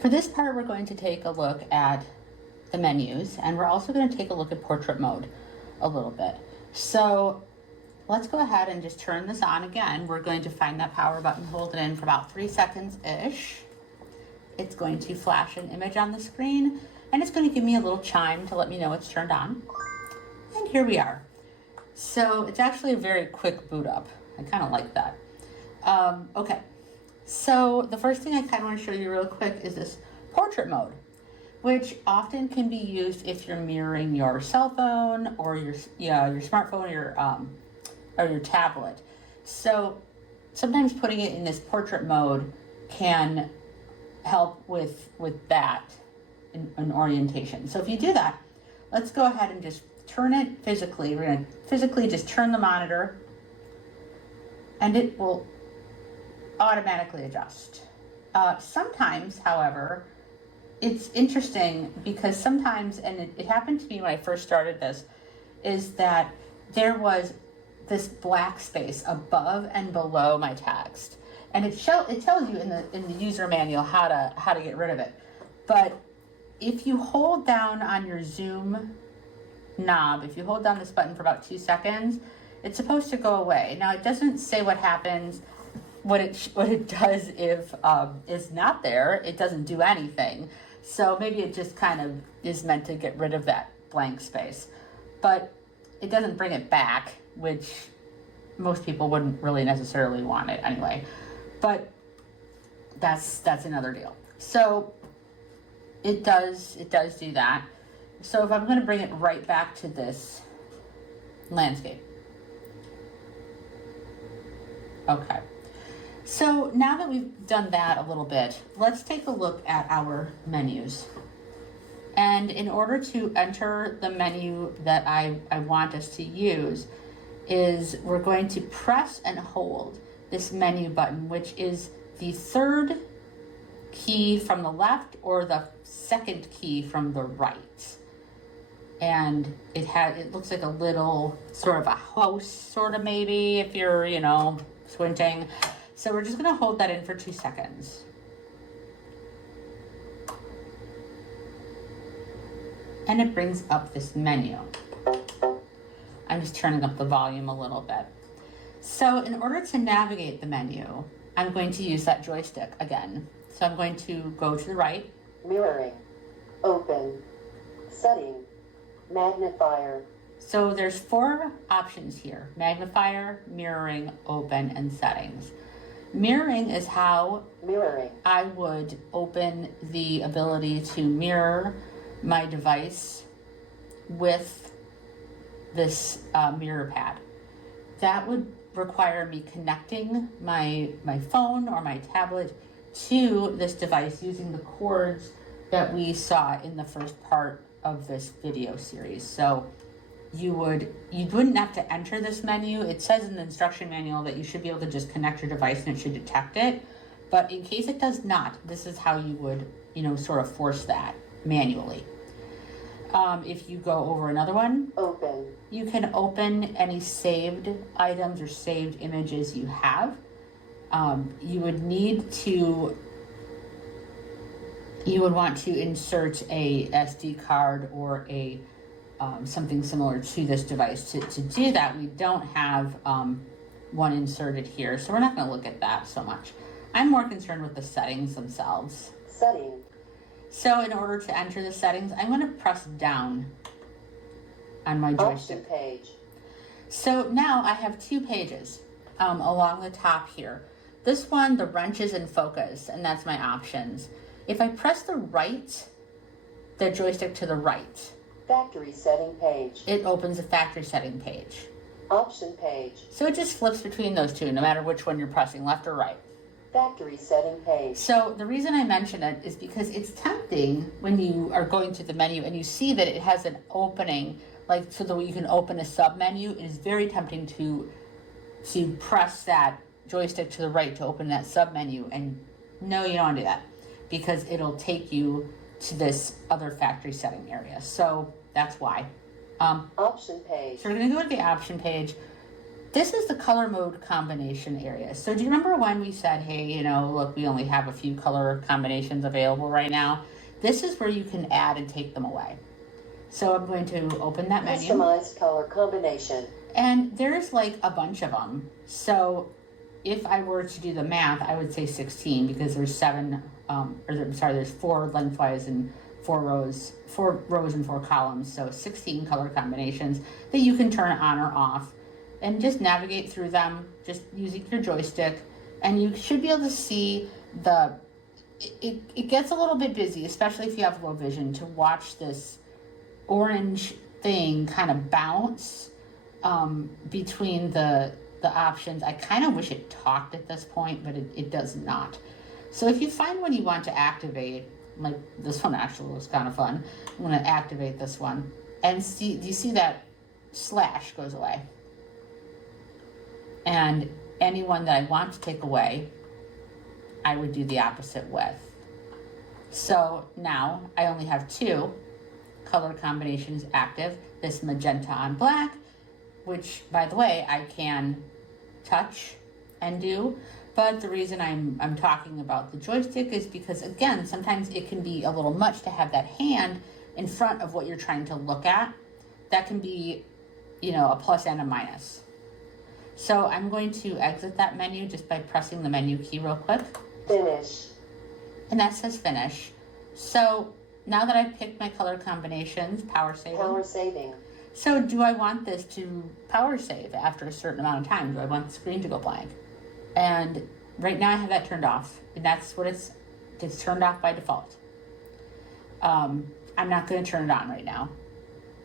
For this part, we're going to take a look at the menus, and we're also going to take a look at portrait mode a little bit. So let's go ahead and just turn this on again. We're going to find that power button, hold it in for about 3 seconds-ish. It's going to flash an image on the screen, and it's going to give me a little chime to let me know it's turned on. And here we are. So it's actually a very quick boot up. I kind of like that. Okay, so the first thing I kind of want to show you real quick is this portrait mode, which often can be used if you're mirroring your cell phone or your smartphone or your tablet. So sometimes putting it in this portrait mode can help with that in orientation. So if you do that, let's go ahead and just turn it physically. We're going to physically just turn the monitor, and it will automatically adjust. Sometimes, however, it's interesting because sometimes, and it happened to me when I first started this, is that there was this black space above and below my text, and it tells you in the user manual how to get rid of it. But if you hold down on your zoom knob, if you hold down this button for about 2 seconds, it's supposed to go away. Now it doesn't say what happens, what it does if it's not there. It doesn't do anything. So maybe it just kind of is meant to get rid of that blank space, but it doesn't bring it back, which most people wouldn't really necessarily want it anyway. But that's another deal. So it does do that. So if I'm going to bring it right back to this landscape. Okay. So now that we've done that a little bit, let's take a look at our menus. And in order to enter the menu that I want us to use, is we're going to press and hold this menu button, which is the third key from the left or the second key from the right. And it looks like a little sort of a house, sort of, maybe, if you're, squinting. So we're just gonna hold that in for 2 seconds. And it brings up this menu. I'm just turning up the volume a little bit. So in order to navigate the menu, I'm going to use that joystick again. So I'm going to go to the right. Mirroring, open, setting, magnifier. So there's 4 options here: magnifier, mirroring, open, and settings. Mirroring is how I would open the ability to mirror my device with this mirror pad. That would require me connecting my phone or my tablet to this device using the cords that we saw in the first part of this video series. So you wouldn't have to enter this menu. It says in the instruction manual that you should be able to just connect your device and it should detect it. But in case it does not, this is how you would, sort of force that manually. If you go over another one, open. You can open any saved items or saved images you have. You would want to insert a SD card or a something similar to this device. To do that, we don't have one inserted here, so we're not going to look at that so much. I'm more concerned with the settings themselves. Setting. So in order to enter the settings, I'm going to press down on my joystick. Option page. So now I have 2 pages along the top here. This one, the wrench is in focus, and that's my options. If I press the joystick to the right, factory setting page, it opens a factory setting page. Option page. So it just flips between those two, no matter which one you're pressing, left or right. Factory setting page. So the reason I mention it is because it's tempting when you are going through the menu and you see that it has an opening, like so that you can open a sub menu. It is very tempting to press that joystick to the right to open that sub menu, and no, you don't want to do that because it'll take you to this other factory setting area. So that's why. Option page. So we're going to go to the option page. this is the color mode combination area. So do you remember when we said, hey, you know, look, we only have a few color combinations available right now? This is where you can add and take them away. So I'm going to open that menu. Customized color combination. And there's like a bunch of them. So if I were to do the math, I would say 16 because there's there's 4 lengthwise and 4 rows and 4 columns. So 16 color combinations that you can turn on or off and just navigate through them just using your joystick. And you should be able to see it gets a little bit busy, especially if you have low vision, to watch this orange thing kind of bounce between the options. I kind of wish it talked at this point, but it does not. So if you find one you want to activate, like this one actually looks kind of fun, I'm going to activate this one and do you see that slash goes away? And anyone that I want to take away, I would do the opposite with. So now I only have 2 color combinations active, this magenta on black, which by the way, I can touch and do, but the reason I'm talking about the joystick is because again, sometimes it can be a little much to have that hand in front of what you're trying to look at. That can be, you know, a plus and a minus. So I'm going to exit that menu just by pressing the menu key real quick. Finish. And that says finish. So now that I've picked my color combinations, power saving. Power saving. So do I want this to power save after a certain amount of time? Do I want the screen to go blank? And right now I have that turned off, and that's what it's turned off by default. I'm not going to turn it on right now.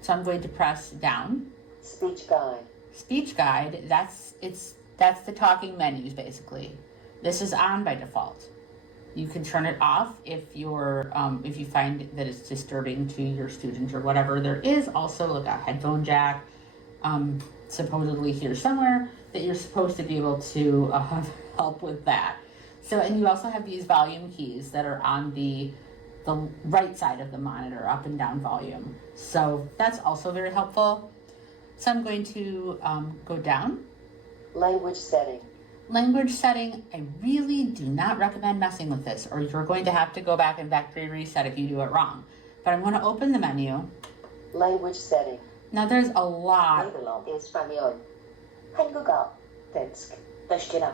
So I'm going to press down. Speech guide. Speech guide, that's the talking menus basically. This is on by default. You can turn it off if if you find that it's disturbing to your student or whatever. There is also like a headphone jack, supposedly here somewhere, that you're supposed to be able to have help with that. So, and you also have these volume keys that are on the right side of the monitor, up and down volume. So that's also very helpful. So I'm going to go down. Language setting. Language setting, I really do not recommend messing with this, or you're going to have to go back and factory reset if you do it wrong. But I'm going to open the menu. Language setting. Now there's a lot. Español. 한국어. Finsk. Russian.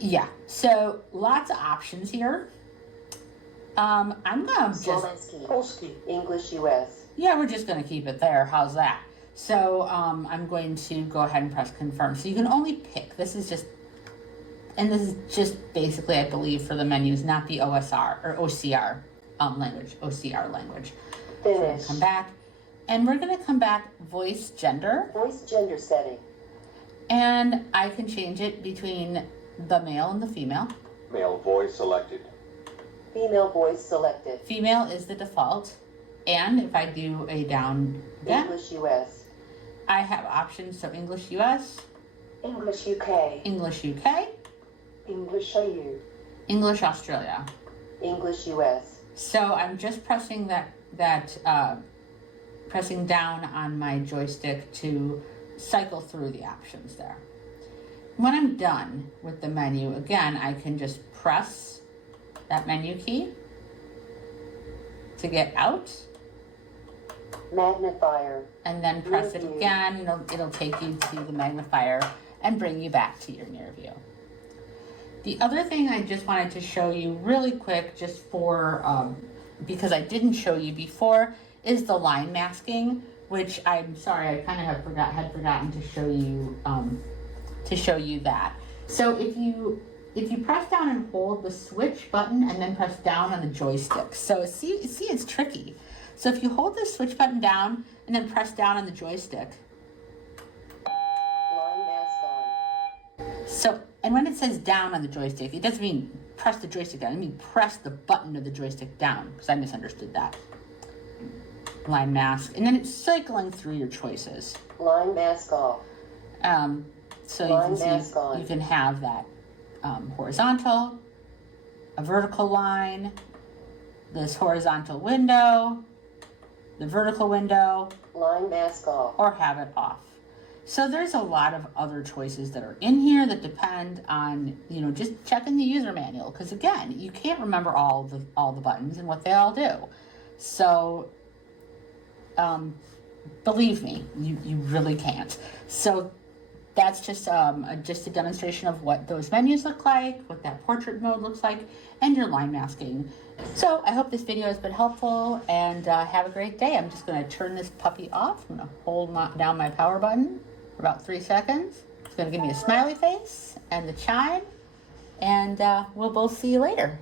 Yeah, so lots of options here. I'm gonna just, Slovensky. Polski. English US. yeah, we're just gonna keep it there. How's that? So I'm going to go ahead and press confirm. So you can only pick. This is just basically, I believe, for the menus, not the OSR or OCR language. OCR language. Finish. So come back, and we're gonna come back voice gender, Voice gender setting. and I can change it between the male and the female. Male voice selected. Female voice selected. Female is the default, and if I do a down again, English US. I have options. So English US, English UK. English UK, English EU. English Australia. English US. So I'm just pressing pressing down on my joystick to cycle through the options there. When I'm done with the menu, again, I can just press that menu key to get out, Magnifier. and then press it Near view. again. It'll take you to the magnifier and bring you back to your near view. The other thing I just wanted to show you really quick, just for because I didn't show you before, is the line masking, which I'm sorry, I kind of had forgotten to show you that. So if you press down and hold the switch button and then press down on the joystick. So see it's tricky. So if you hold the switch button down and then press down on the joystick. Line mask on. So, and when it says down on the joystick, it doesn't mean press the joystick down. It means press the button of the joystick down, because I misunderstood that. Line mask, and then it's cycling through your choices. Line mask off. So you Line can mask see on. you can have that horizontal, a vertical line, this horizontal window, the vertical window, Line mask off. or have it off. So there's a lot of other choices that are in here that depend on, just checking the user manual. Because again, you can't remember all the buttons and what they all do. So, believe me, you really can't. So that's just a demonstration of what those menus look like, what that portrait mode looks like, and your line masking. So I hope this video has been helpful, and have a great day. I'm just going to turn this puppy off. I'm going to hold down my power button for about 3 seconds. It's going to give me a smiley face and the chime, and we'll both see you later.